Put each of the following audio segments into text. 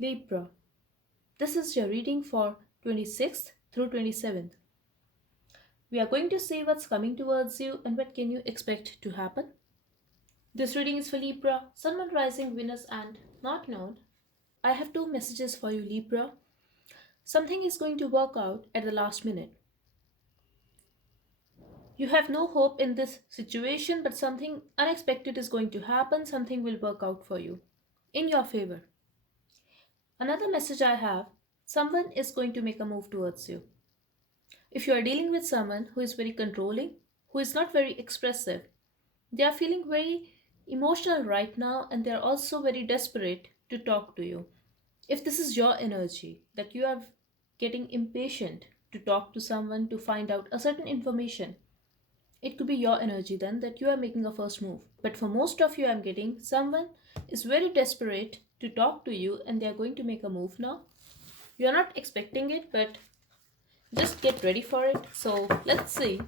Libra. This is your reading for 26th through 27th. We are going to see what's coming towards you and what can you expect to happen. This reading is for Libra, Sun, Moon, Rising, Venus, and North Node. I have two messages for you, Libra. Something is going to work out at the last minute. You have no hope in this situation, but something unexpected is going to happen. Something will work out for you in your favor. Another message I have, someone is going to make a move towards you. If you are dealing with someone who is very controlling, who is not very expressive, they are feeling very emotional right now and they are also very desperate to talk to you. If this is your energy, that you are getting impatient to talk to someone to find out a certain information, it could be your energy then that you are making a first move. But for most of you, I'm getting someone is very desperate to talk to you and they are going to make a move now. You are not expecting it, but just get ready for it. So let's see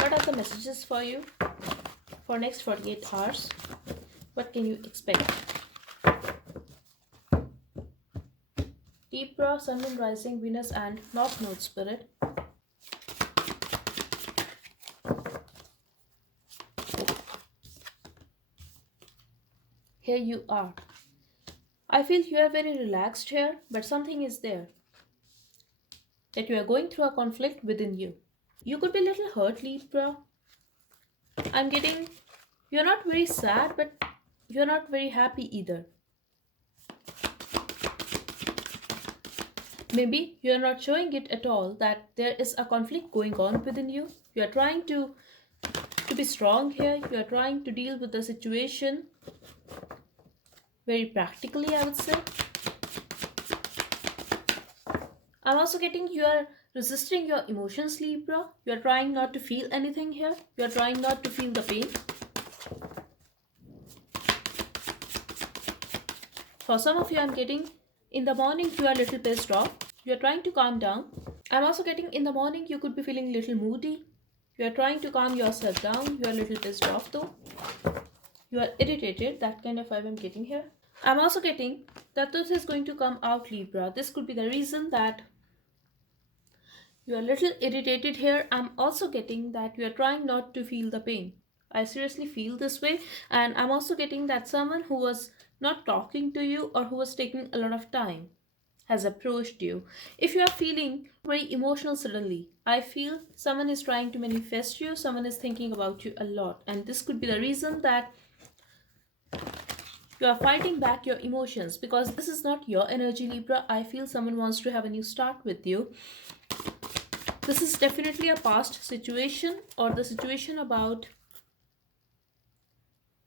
what are the messages for you for next 48 hours. What can you expect? Libra, Sun, Moon, Rising, Venus, and North Node Spirit. Here you are. I feel you are very relaxed here, but something is there. That you are going through a conflict within you. You could be a little hurt, Libra. I'm getting you're not very sad, but you're not very happy either. Maybe you're not showing it at all that there is a conflict going on within you. You are trying to be strong here. You are trying to deal with the situation very practically, I would say. I'm also getting you are resisting your emotions, Libra. You are trying not to feel anything here. You are trying not to feel the pain. For some of you, I'm getting in the morning you are a little pissed off. You are trying to calm down. I'm also getting in the morning you could be feeling a little moody. You are trying to calm yourself down. You are a little pissed off though. You are irritated. That kind of vibe I'm getting here. I'm also getting that this is going to come out, Libra. This could be the reason that you are a little irritated here. I'm also getting that you are trying not to feel the pain. I seriously feel this way, and I'm also getting that someone who was not talking to you or who was taking a lot of time has approached you. If you are feeling very emotional suddenly, I feel someone is trying to manifest you, someone is thinking about you a lot, and this could be the reason that you are fighting back your emotions because this is not your energy, Libra. I feel someone wants to have a new start with you. This is definitely a past situation or the situation about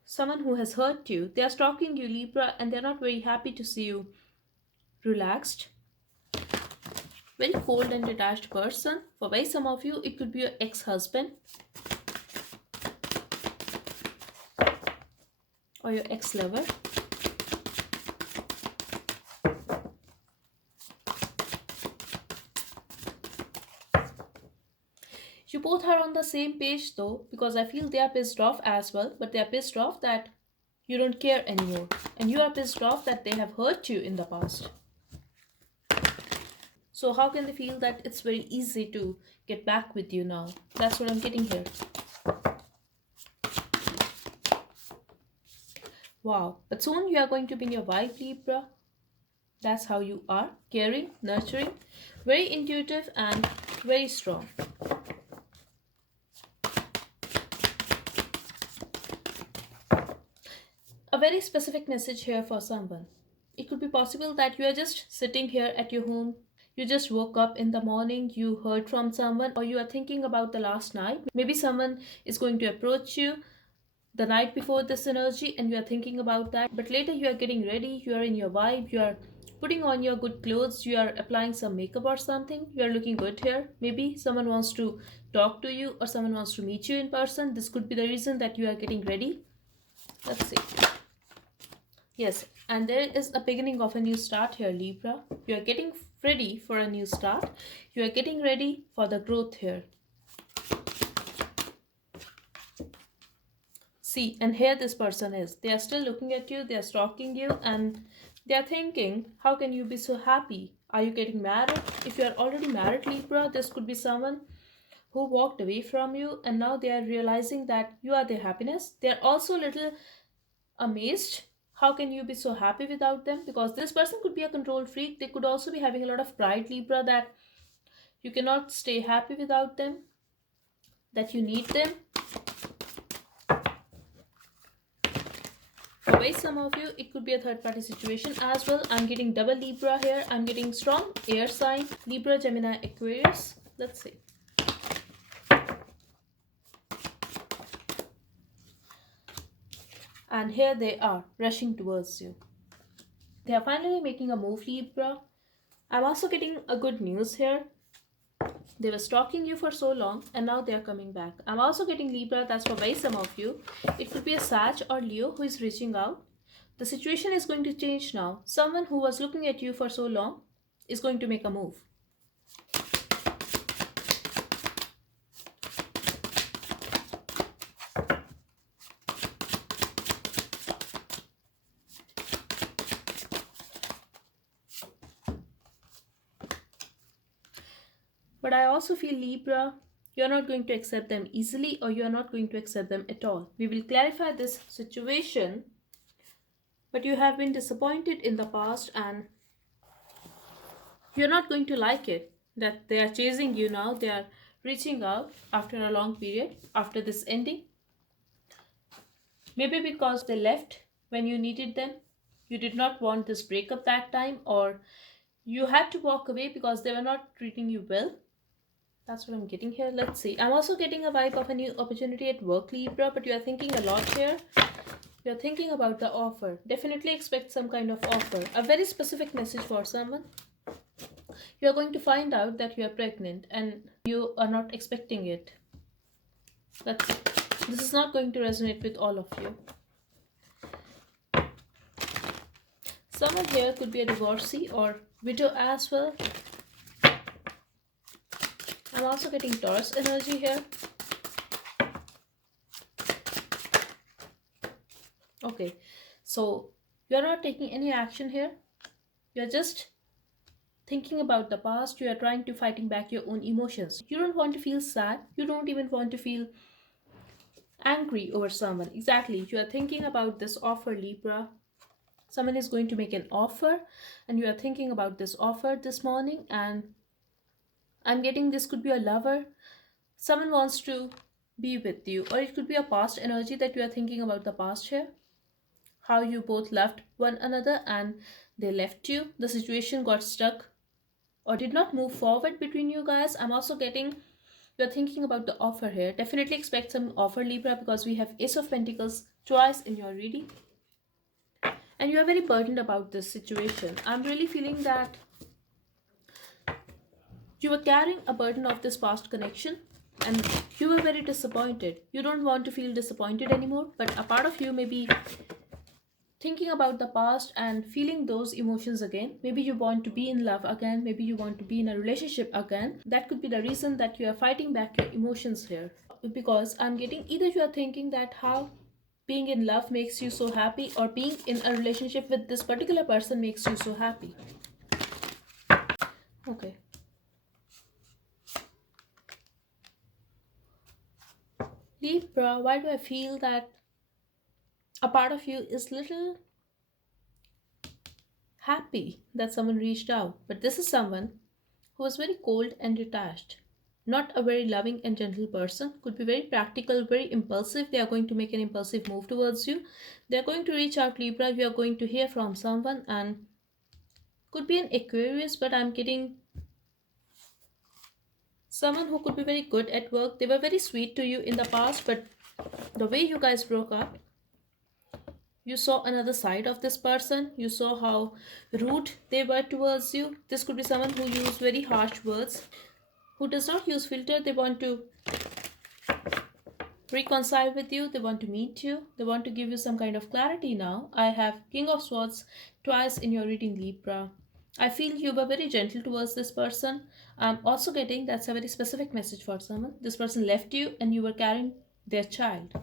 someone who has hurt you. They are stalking you, Libra, and they're not very happy to see you relaxed. Very cold and detached person. For by some of you, it could be your ex-husband or your ex-lover. You both are on the same page though, because I feel they are pissed off as well, but they are pissed off that you don't care anymore. And you are pissed off that they have hurt you in the past. So how can they feel that it's very easy to get back with you now? That's what I'm getting here. Wow, but soon you are going to be in your vibe, Libra. That's how you are. Caring, nurturing, very intuitive and very strong. A very specific message here for someone. It could be possible that you are just sitting here at your home. You just woke up in the morning, you heard from someone, or you are thinking about the last night. Maybe someone is going to approach you the night before this energy and you are thinking about that. But later you are getting ready, you are in your vibe, you are putting on your good clothes, you are applying some makeup or something, you are looking good here. Maybe someone wants to talk to you or someone wants to meet you in person. This could be the reason that you are getting ready. Let's see. Yes, and there is a beginning of a new start here, Libra. You are getting ready for a new start. You are getting ready for the growth here. See, and here this person is. They are still looking at you, they are stalking you, and They are thinking, how can you be so happy? Are you getting married? If you are already married, Libra, this could be someone who walked away from you and now they are realizing that you are their happiness. They are also a little amazed. How can you be so happy without them? Because this person could be a control freak. They could also be having a lot of pride, Libra, that you cannot stay happy without them, that you need them. For way some of you, it could be a third party situation as well. I'm getting double Libra here. I'm getting strong air sign, Libra, Gemini, Aquarius. Let's see. And here they are rushing towards you. They are finally making a move, Libra. I'm also getting a good news here. They were stalking you for so long and now they are coming back. I'm also getting Libra, that's for very some of you. It could be a Sag or Leo who is reaching out. The situation is going to change now. Someone who was looking at you for so long is going to make a move. But I also feel, Libra, you're not going to accept them easily or you're not going to accept them at all. We will clarify this situation, but you have been disappointed in the past and you're not going to like it that they are chasing you now. They are reaching out after a long period, after this ending. Maybe because they left when you needed them. You did not want this breakup that time, or you had to walk away because they were not treating you well. That's what I'm getting here. Let's see. I'm also getting a vibe of a new opportunity at work, Libra, but you are thinking a lot here. You're thinking about the offer. Definitely expect some kind of offer. A very specific message for someone. You're going to find out that you are pregnant and you are not expecting it. This is not going to resonate with all of you. Someone here could be a divorcee or widow as well. I'm also getting Taurus energy here. Okay, so you're not taking any action here. You're just thinking about the past. You are trying to fighting back your own emotions. You don't want to feel sad. You don't even want to feel angry over someone. Exactly. You are thinking about this offer, Libra. Someone is going to make an offer and you are thinking about this offer this morning, and I'm getting this could be a lover. Someone wants to be with you, or it could be a past energy that you are thinking about the past here. How you both loved one another and they left you. The situation got stuck or did not move forward between you guys. I'm also getting you're thinking about the offer here. Definitely expect some offer, Libra, because we have Ace of Pentacles twice in your reading. And you are very burdened about this situation. I'm really feeling that you were carrying a burden of this past connection and you were very disappointed. You don't want to feel disappointed anymore, but a part of you may be thinking about the past and feeling those emotions again. Maybe you want to be in love again. Maybe you want to be in a relationship again. That could be the reason that you are fighting back your emotions here. Because I'm getting either you are thinking that how being in love makes you so happy, or being in a relationship with this particular person makes you so happy. Okay. Libra, why do I feel that a part of you is little happy that someone reached out, but this is someone who was very cold and detached, not a very loving and gentle person. Could be very practical, very impulsive. They are going to make an impulsive move towards you. They are going to reach out, Libra. You are going to hear from someone, and could be an Aquarius, but I'm getting someone who could be very good at work. They were very sweet to you in the past, but the way you guys broke up, you saw another side of this person. You saw how rude they were towards you. This could be someone who used very harsh words, who does not use filter. They want to reconcile with you. They want to meet you. They want to give you some kind of clarity now. I have King of Swords twice in your reading, Libra. I feel you were very gentle towards this person. I'm also getting that's a very specific message for someone. This person left you and you were carrying their child.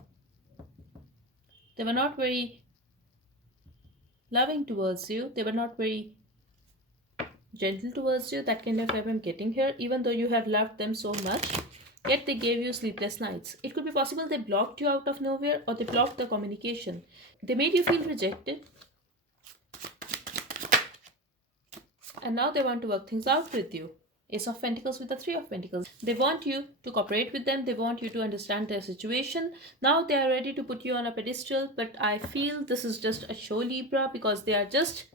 They were not very loving towards you. They were not very gentle towards you. That kind of vibe I'm getting here. Even though you have loved them so much, yet they gave you sleepless nights. It could be possible they blocked you out of nowhere or they blocked the communication. They made you feel rejected and now they want to work things out with you. Ace of Pentacles with the Three of Pentacles. They want you to cooperate with them. They want you to understand their situation. Now they are ready to put you on a pedestal, but I feel this is just a show, Libra, because they are just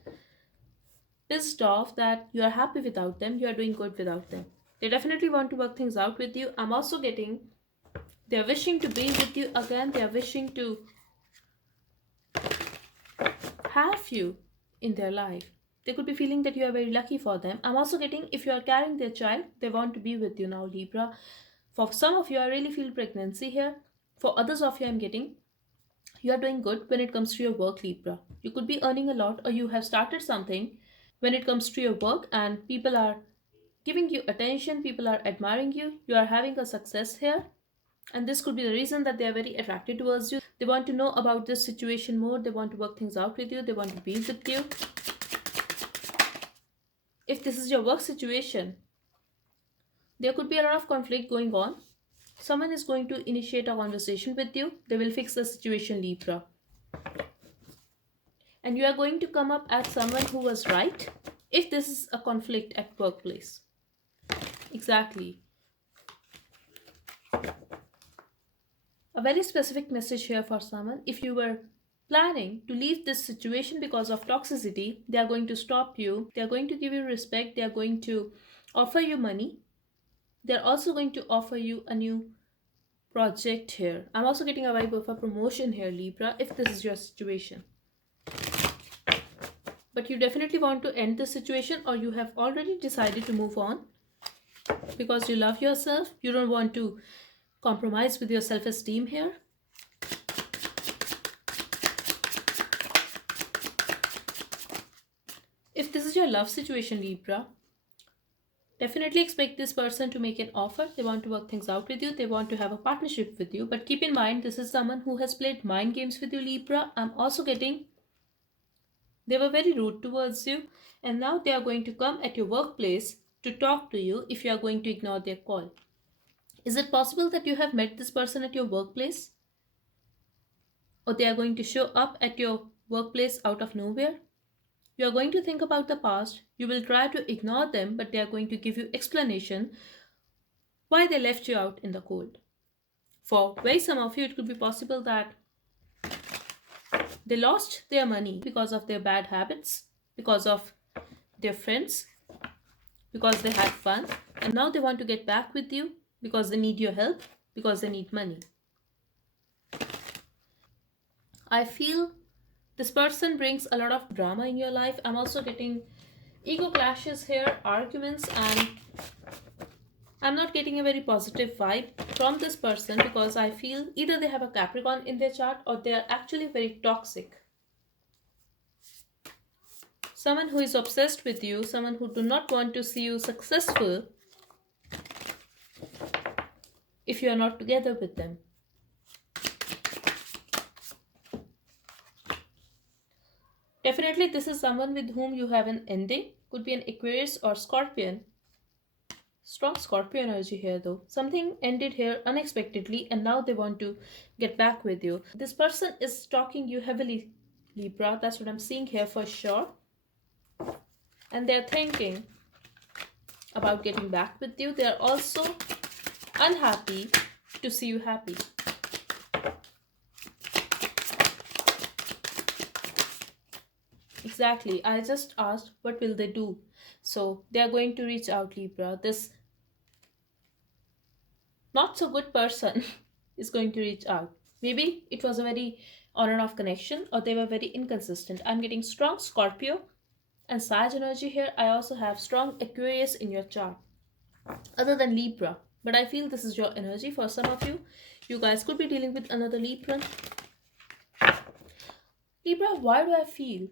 pissed off that you are happy without them. You are doing good without them. They definitely want to work things out with you. I'm also getting they are wishing to be with you again. They are wishing to have you in their life. They could be feeling that you are very lucky for them. I'm also getting if you are carrying their child, they want to be with you now, Libra. For some of you, I really feel pregnancy here. For others of you, I'm getting you are doing good when it comes to your work, Libra. You could be earning a lot or you have started something when it comes to your work and people are giving you attention, people are admiring you, you are having a success here. And this could be the reason that they are very attracted towards you. They want to know about this situation more. They want to work things out with you. They want to be with you. If this is your work situation, there could be a lot of conflict going on. Someone is going to initiate a conversation with you. They will fix the situation, Libra. And you are going to come up as someone who was right if this is a conflict at workplace. Exactly. A very specific message here for someone. If you were planning to leave this situation because of toxicity, they are going to stop you. They are going to give you respect. They are going to offer you money. They are also going to offer you a new project here. I'm also getting a vibe of a promotion here, Libra, if this is your situation. But you definitely want to end this situation or you have already decided to move on because you love yourself. You don't want to compromise with your self-esteem here. If this is your love situation, Libra, definitely expect this person to make an offer. They want to work things out with you. They want to have a partnership with you. But keep in mind, this is someone who has played mind games with you, Libra. I'm also getting they were very rude towards you. And now they are going to come at your workplace to talk to you if you are going to ignore their call. Is it possible that you have met this person at your workplace? Or they are going to show up at your workplace out of nowhere? You are going to think about the past. You will try to ignore them, but they are going to give you explanation why they left you out in the cold. For very some of you, it could be possible that they lost their money because of their bad habits, because of their friends, because they had fun, and now they want to get back with you because they need your help, because they need money. I feel this person brings a lot of drama in your life. I'm also getting ego clashes here, arguments, and I'm not getting a very positive vibe from this person because I feel either they have a Capricorn in their chart or they are actually very toxic. Someone who is obsessed with you, someone who do not want to see you successful if you are not together with them. Definitely this is someone with whom you have an ending. Could be an Aquarius or Scorpion. Strong Scorpio energy here though. Something ended here unexpectedly and now they want to get back with you. This person is stalking you heavily, Libra. That's what I'm seeing here for sure. And they're thinking about getting back with you. They're also unhappy to see you happy. Exactly. I just asked what will they do. So they are going to reach out, Libra. This not so good person is going to reach out. Maybe it was a very on and off connection or they were very inconsistent. I'm getting strong Scorpio and Sag energy here. I also have strong Aquarius in your chart other than Libra. But I feel this is your energy for some of you. You guys could be dealing with another Libra. Libra, why do I feel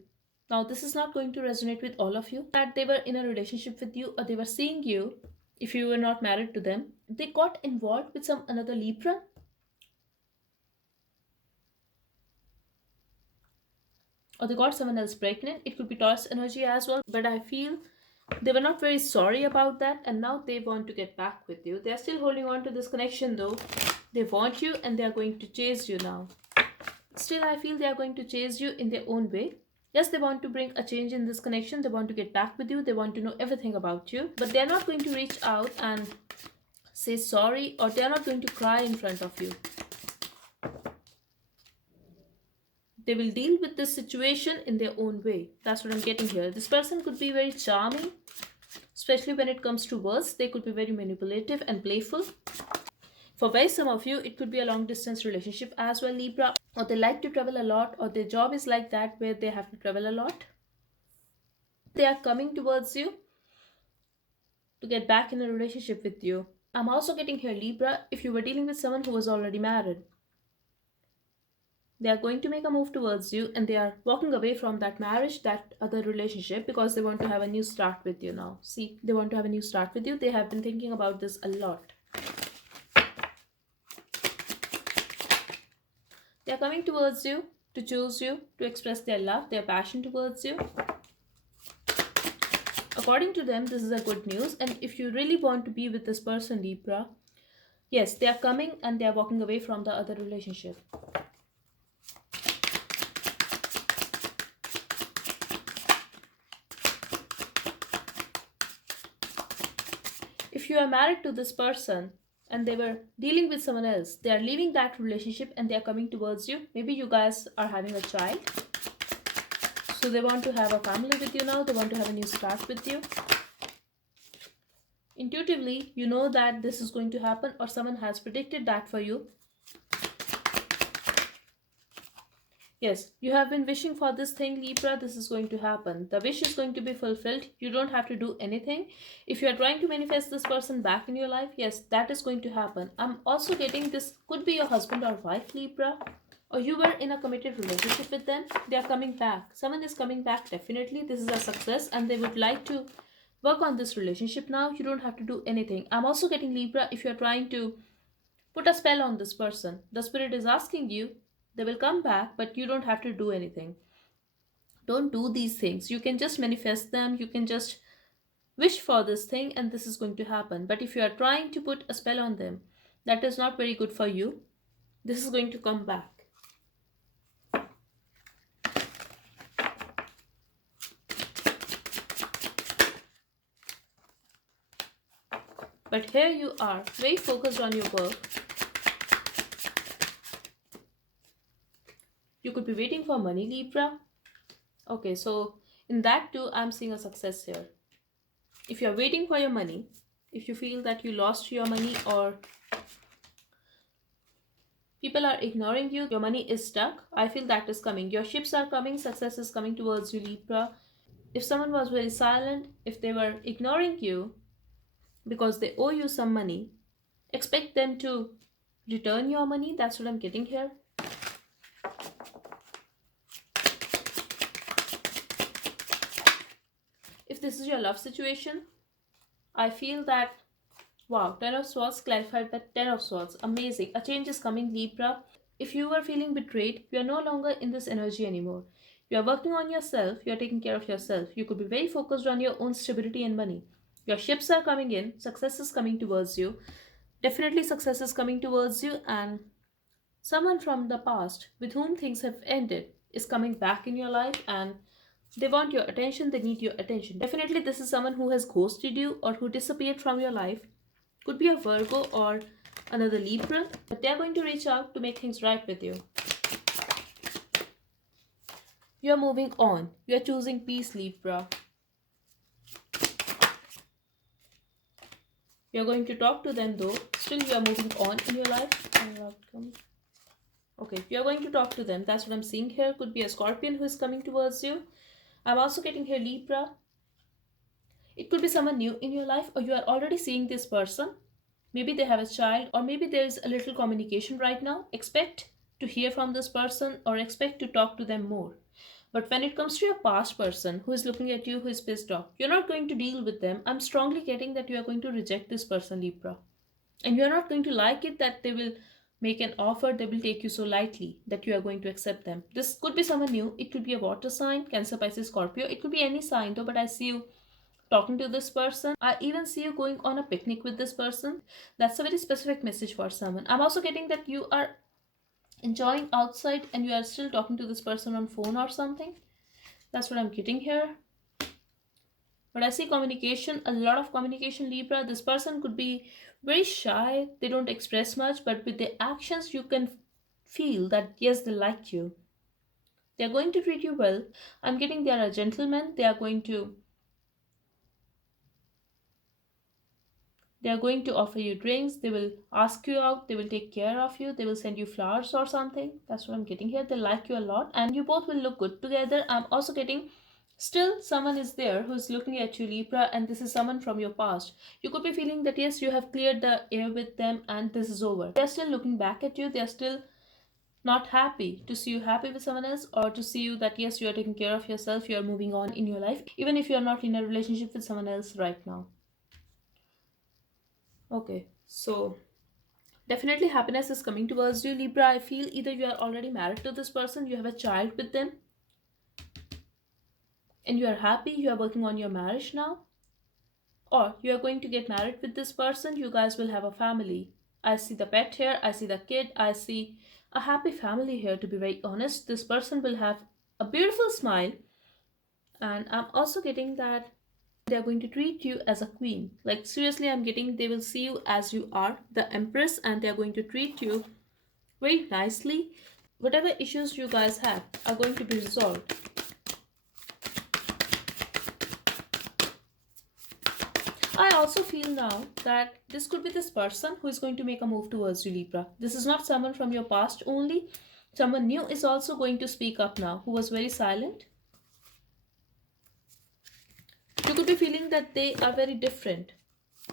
now this is not going to resonate with all of you that they were in a relationship with you or they were seeing you if you were not married to them, they got involved with some another Libra. or they got someone else pregnant. It could be Taurus energy as well, but I feel they were not very sorry about that, and now they want to get back with you. They are still holding on to this connection though. They want you and they are going to chase you now. Still, I feel they are going to chase you in their own way. Yes, they want to bring a change in this connection. They want to get back with you. They want to know everything about you. But they are not going to reach out and say sorry, or they are not going to cry in front of you. They will deal with this situation in their own way. That's what I'm getting here. This person could be very charming, especially when it comes to words. They could be very manipulative and playful. For very some of you, it could be a long distance relationship as well, Libra, or they like to travel a lot, or their job is like that where they have to travel a lot. They are coming towards you to get back in a relationship with you. I'm also getting here, Libra, if you were dealing with someone who was already married. They are going to make a move towards you and they are walking away from that marriage, that other relationship, because they want to have a new start with you now. See, they want to have a new start with you. They have been thinking about this a lot. They are coming towards you to choose you, to express their love, their passion towards you. According to them, this is a good news. And if you really want to be with this person, Libra, yes, they are coming and they are walking away from the other relationship. If you are married to this person and they were dealing with someone else, they are leaving that relationship and they are coming towards you. Maybe you guys are having a child. So they want to have a family with you now. They want to have a new start with you. Intuitively, you know that this is going to happen, or someone has predicted that for you. Yes, you have been wishing for this thing, Libra. This is going to happen. The wish is going to be fulfilled. You don't have to do anything. If you are trying to manifest this person back in your life, yes, that is going to happen. I'm also getting this could be your husband or wife, Libra, or you were in a committed relationship with them. They are coming back. Someone is coming back, definitely. This is a success and they would like to work on this relationship now. You don't have to do anything. I'm also getting, Libra, if you're trying to put a spell on this person, the spirit is asking you, they will come back, but you don't have to do anything. Don't do these things. You can just manifest them. You can just wish for this thing and this is going to happen. But if you are trying to put a spell on them, that is not very good for you. This is going to come back. But here you are, very focused on your work. You could be waiting for money, Libra. Okay, so in that too, I'm seeing a success here. If you're waiting for your money, if you feel that you lost your money or people are ignoring you, your money is stuck, I feel that is coming. Your ships are coming, success is coming towards you, Libra. If someone was very silent, if they were ignoring you because they owe you some money, expect them to return your money. That's what I'm getting here. If this is your love situation, I feel that, wow, 10 of Swords clarified that 10 of Swords. Amazing. A change is coming, Libra. If you were feeling betrayed, you are no longer in this energy anymore. You are working on yourself. You are taking care of yourself. You could be very focused on your own stability and money. Your ships are coming in. Success is coming towards you. Definitely success is coming towards you, and someone from the past with whom things have ended is coming back in your life and they want your attention, they need your attention. Definitely, this is someone who has ghosted you or who disappeared from your life. Could be a Virgo or another Libra, but they are going to reach out to make things right with you. You are moving on. You are choosing peace, Libra. You are going to talk to them though. Still, you are moving on in your life. Okay, you are going to talk to them. That's what I'm seeing here. Could be a Scorpion who is coming towards you. I'm also getting here Libra. It could be someone new in your life, or you are already seeing this person. Maybe they have a child, or maybe there is a little communication right now. Expect to hear from this person or expect to talk to them more. But when it comes to your past person who is looking at you, who is pissed off, you're not going to deal with them. I'm strongly getting that you are going to reject this person, Libra. And you're not going to like it that they will make an offer, they will take you so lightly that you are going to accept them. This could be someone new. It could be a water sign, Cancer, Pisces, Scorpio. It could be any sign though, but I see you talking to this person. I even see you going on a picnic with this person. That's a very specific message for someone. I'm also getting that you are enjoying outside and you are still talking to this person on phone or something. That's what I'm getting here. But I see communication, a lot of communication, Libra. This person could be very shy, they don't express much, but with their actions you can feel that yes, they like you. They are going to treat you well. I'm getting they are a gentleman. They are going to offer you drinks, they will ask you out, they will take care of you, they will send you flowers or something. That's what I'm getting here. They like you a lot and you both will look good together. I'm also getting still someone is there who's looking at you, Libra, and this is someone from your past. You could be feeling that yes, you have cleared the air with them and this is over. They're still looking back at you. They're still not happy to see you happy with someone else, or to see you that yes, you are taking care of yourself, you are moving on in your life, even if you are not in a relationship with someone else right now. Okay, so definitely happiness is coming towards you, Libra. I feel either you are already married to this person, you have a child with them, and you are happy, you are working on your marriage now, or you are going to get married with this person, you guys will have a family. I see the pet here, I see the kid, I see a happy family here, to be very honest. This person will have a beautiful smile, and I'm also getting that they're going to treat you as a queen. Like, seriously, I'm getting they will see you as you are, the empress, and they're going to treat you very nicely. Whatever issues you guys have are going to be resolved. I also feel now that this could be this person who is going to make a move towards you, Libra. This is not someone from your past only. Someone new is also going to speak up now, who was very silent. You could be feeling that they are very different.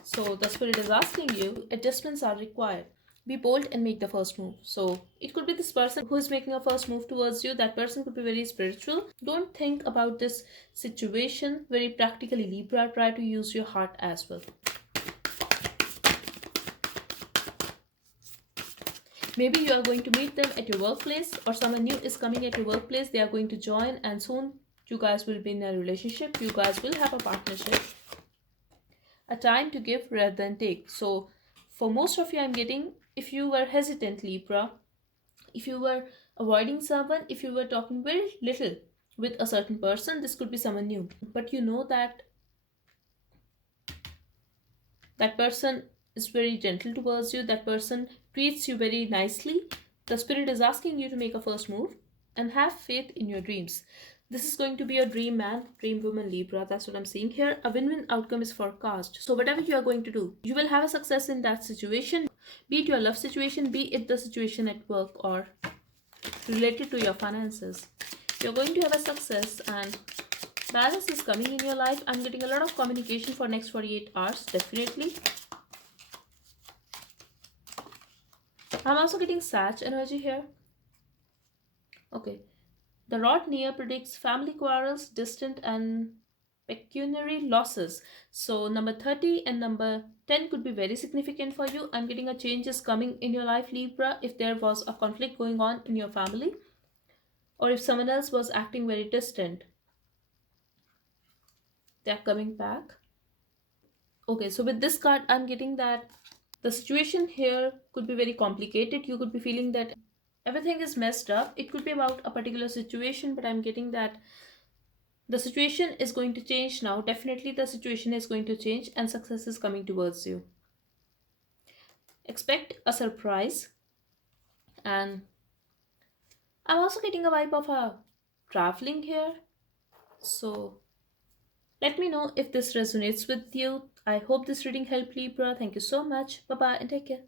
So the spirit is asking you, adjustments are required. Be bold and make the first move. So it could be this person who is making a first move towards you. That person could be very spiritual. Don't think about this situation very practically, Libra. Try to use your heart as well. Maybe you are going to meet them at your workplace, or someone new is coming at your workplace. They are going to join, and soon you guys will be in a relationship. You guys will have a partnership. A time to give rather than take. So for most of you, I'm getting, if you were hesitant, Libra, if you were avoiding someone, if you were talking very little with a certain person, this could be someone new. But you know that that person is very gentle towards you, that person treats you very nicely. The spirit is asking you to make a first move and have faith in your dreams. This is going to be a dream man, dream woman, Libra. That's what I'm seeing here. A win-win outcome is forecast. So whatever you are going to do, you will have a success in that situation, be it your love situation, be it the situation at work, or related to your finances. You're going to have a success, and balance is coming in your life. I'm getting a lot of communication for next 48 hours, definitely. I'm also getting Sag energy here. Okay. The rod near predicts family quarrels, distant and pecuniary losses. So number 30 and number 10 could be very significant for you. I'm getting a change is coming in your life, Libra. If there was a conflict going on in your family, or if someone else was acting very distant, they're coming back. Okay, so with this card, I'm getting that the situation here could be very complicated. You could be feeling that everything is messed up. It could be about a particular situation, but I'm getting that the situation is going to change now. Definitely, the situation is going to change and success is coming towards you. Expect a surprise. And I'm also getting a vibe of a traveling here. So let me know if this resonates with you. I hope this reading helped, Libra. Thank you so much. Bye bye and take care.